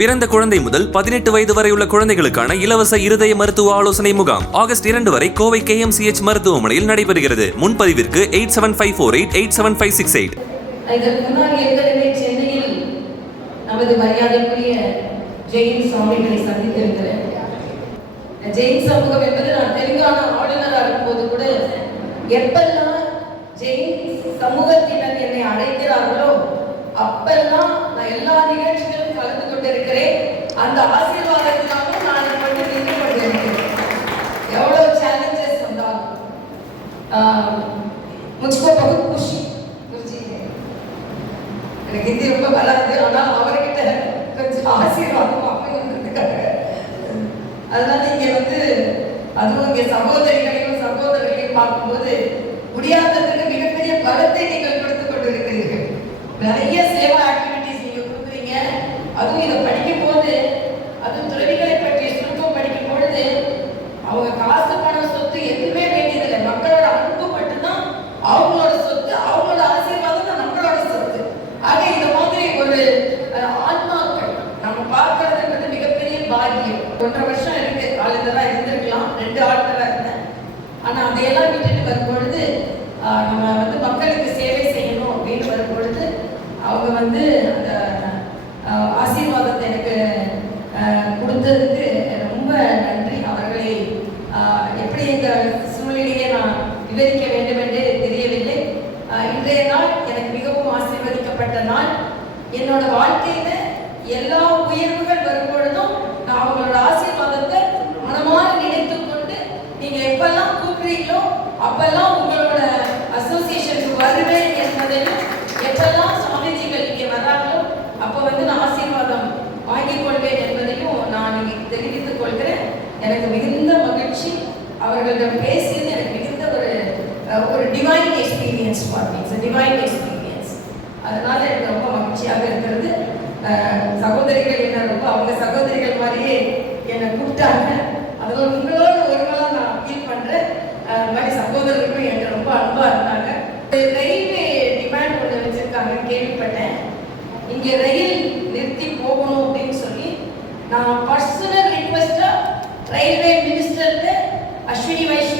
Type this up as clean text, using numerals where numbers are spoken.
பிறந்த குழந்தை முதல் 18 வயது வரை உள்ள குழந்தைகளுக்கான இலவச இருதய மருத்துவ ஆலோசனை முகாம் ஆகஸ்ட் 2 வரை கோவை KMCH மருத்துவமனையில் நடைபெறுகிறது. முன்பதிவிற்கு 8754887568. இதற்கு முன்னால் ஏற்கனவே சென்னையில் நமது மரியாதைக்குரிய ஜெயின் சுவாமிகளை சந்தித்திருக்கிறேன். ஜெயின் சமூகம் என்பது நான் தெலுங்கானா ஆளுநராக இருக்கும்போது கூட எப்பெல்லாம் ஜெயின் சமூகத்தினர் என்னை அழைக்கிறார்களோ அப்பெல்லாம் நான் எல்லா நிகழ்ச்சிகளும் கலந்து கொண்டிருக்கிறேன். அந்த ஆசீர்வாதத்தினாலும் நான் இப்பொழுது நின்று கொண்டிருக்கிறேன். எவ்வளவு சேலஞ்சஸ் வந்தாலும் मुझको बहुत खुशी குருஜி எனக்கு ஹிந்தி ரொம்ப வராது, ஆனால் அவர்கிட்ட கொஞ்சம் ஆசீர்வாதம் அப்படி வந்திருக்காங்க. அதனால இங்க அதுவும் இங்க சகோதரிகளையும் சகோதரர்களையும் பார்க்கும்போது முடியாததுக்கு மிகப்பெரிய பலத்தை நீங்கள் கொடுத்துக் கொண்டிருக்கிறீர்கள். நிறைய சேவா ஆக்டிவிட்டிஸ் நீங்க கொடுக்குறீங்க. அதுவும் இதை படிக்கும் போது, அதுவும் துறவிகளை பற்றிய சுருக்கம் படிக்கும் பொழுது அவங்க காசு பணம் சொத்து எதுவுமே வேண்டியதில்லை. மக்களோட அன்பு மட்டும்தான் அவங்களோட சொத்து, அவங்களோட ஆசீர்வாதம் தான் நம்மளோட சொத்து. ஆக இந்த மாதிரி ஒரு ஆன்மாக்கள் நம்ம பார்க்கறதுன்றது மிகப்பெரிய பாக்கியம். 1.5 வருஷம் இருக்கு, ஆளுநரா இருந்திருக்கலாம், 2 ஆளுநரா இருந்தேன். ஆனா அதையெல்லாம் விட்டுட்டு வரும்பொழுது நம்ம மக்களுக்கு சேவை செய்யணும் அப்படின்னு வரும்பொழுது அவங்க அந்த ஆசீர்வாதத்தை எனக்கு கொடுத்ததுக்கு ரொம்ப நன்றி. அவர்களை எப்படி இந்த சூழ்நிலையை நான் விவரிக்க வேண்டும் என்றே தெரியவில்லை. இன்றைய நாள் எனக்கு மிகவும் ஆசீர்வதிக்கப்பட்ட நாள். என்னோட வாழ்க்கையில எல்லா உயர்வுகள் வரும்பொழுதும் நான் அவங்களோட ஆசீர்வாதத்தை மனமாற நினைத்துக் கொண்டு நீங்க எப்பெல்லாம் கூப்பிடுறீங்களோ அப்பெல்லாம் உங்களோட அசோசியேஷனுக்கு வருவேன் என்பதையும், எப்பெல்லாம் சுவாமிஜிகள் இங்கே வர்றாங்களோ அப்போ நான் ஆசீர்வாதம் வாங்கிக் கொள்வேன் என்பதையும் நான் தெரிவித்துக் கொள்கிறேன். எனக்கு மிகுந்த மகிழ்ச்சி. அவர்களிடம் பேசியது எனக்கு மிகுந்த ஒரு டிவைன் எக்ஸ்பீரியன்ஸ் டிவைன் எக்ஸ்பீரியன்ஸ். அதனால எனக்கு ரொம்ப மகிழ்ச்சியாக இருக்கிறது. சகோதரிகள் என்ன அவங்க சகோதரிகள் மாதிரியே என்னை கூப்பிட்டாங்க. அதில் உங்களோட ஒருவெல்லாம் நான் ஃபீல் பண்றேன். மாதிரி சகோதரர்களும் எனக்கு ரொம்ப அன்பா இருந்தாங்க. ரயில்வே டிமாண்ட் ஒன்று வச்சிருக்காங்க கேள்விப்பட்டேன். இங்கே ரயில் நிறுத்தி போகணும் அப்படின்னு சொல்லி நான் பர்சனல் ரிக்வெஸ்டா ரயில்வே மினிஸ்டருக்கு அஸ்வினி வைஷ்ணவ்